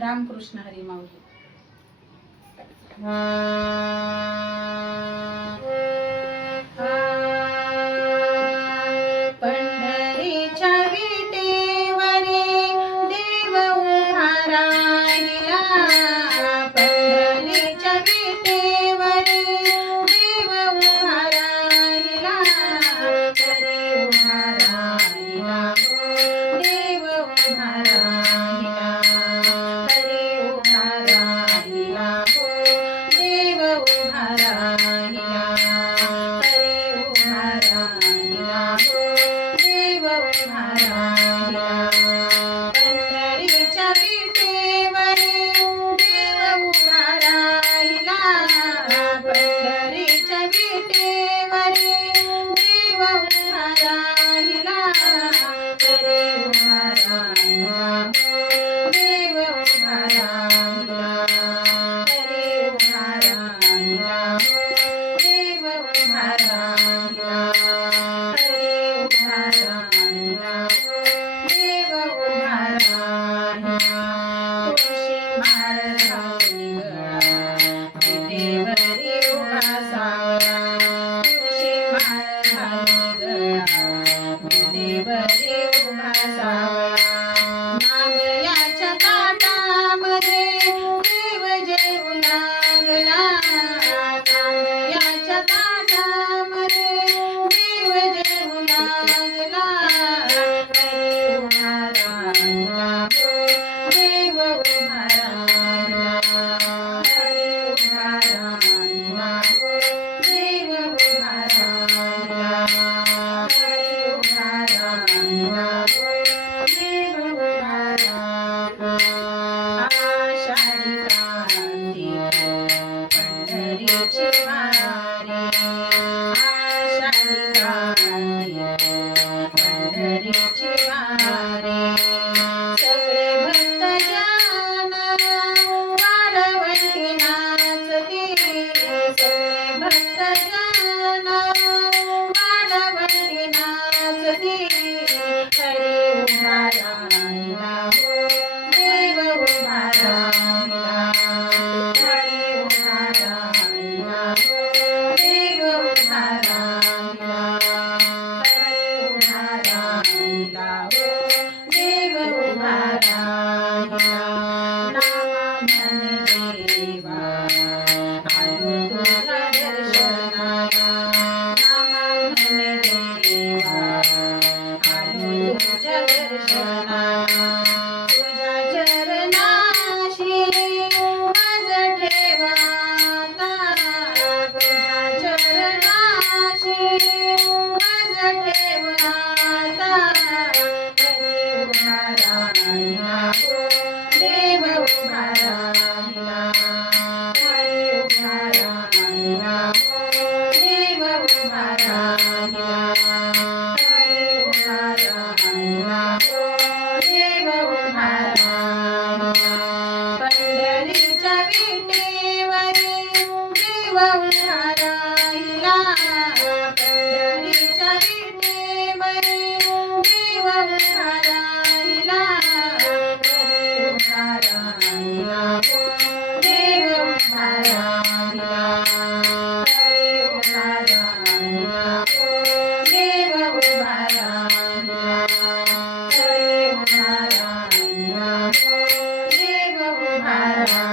रामकृष्ण हरी माऊली. पंढरीच्या विटेवरी देव उभा राहिला. पंढरीच्या विटेवरी देव उभा राहिला. हरी उभा राहिला हो, देव उभा राहिला. हरी उभा राहिला हो, देव उभा राहिला. हरी उभा राहिला हो, देव उभा राहिला. पंढरीच्या विटेवरी देव उभा राहिला. पंढरीच्या विटेवरी देव उभा राहिला. हरी उभा राहिला हो, देव उभा राहिला. हरी उभा राहिला हो, देव उभा राहिला. हरी उभा राहिला हो, देव उभा राहिला. तुळशी माळ घालून गळा विटेवरी उभा सावळा. तुळशी माळ घालून गळा विटेवरी उभा सावळा. नागयाच्या ताटामध्ये देव जेवू लागला. नागयाच्या ताटामध्ये देव जेवू लागला. हरी उभा राहिला हो, देव उभा राहिला. हरी उभा राहिला हो, देव उभा राहिला. हरी उभा राहिला हो, देव उभा राहिला. आषाढी क्रांती पंढरीची वारी. आषाढी क्रांती पंढरीची वारी. सगळे भक्त जन वाढवंती नाचती. सगळे भक्त जन वाढवंती नाचती. हरी उभा राहिला हो, देव उभा राहिला. हरी उभा राहिला हो, देव उभा राहिला. हरी उभा राहिला हो, देव उभा राहिला. नामा म्हणे देवा आलो तुझ्या दर्शनाला. नामा म्हणे देवा आलो तुझ्या दर्शनाला. तुझ्या चरणाशी माझ ठेवा आता. तुझ्या चरणाशी माझ ठेवा आता. हरी उभा राहिला हो, देव उभा राहिला. हरी उभा राहिला हो, देव उभा राहिला. हरी उभा राहिला हो, देव उभा राहिला. पंढरीच्या विटेवरी देव उभा राहिला. पंढरीच्या विटेवरी देव उभा राहिला. हरी उभा राहिला हो, देव उभा राहिला. हरी उभा राहिला हो, देव उभा राहिला. हरी उभा राहिला हो, देव उभा राहिला.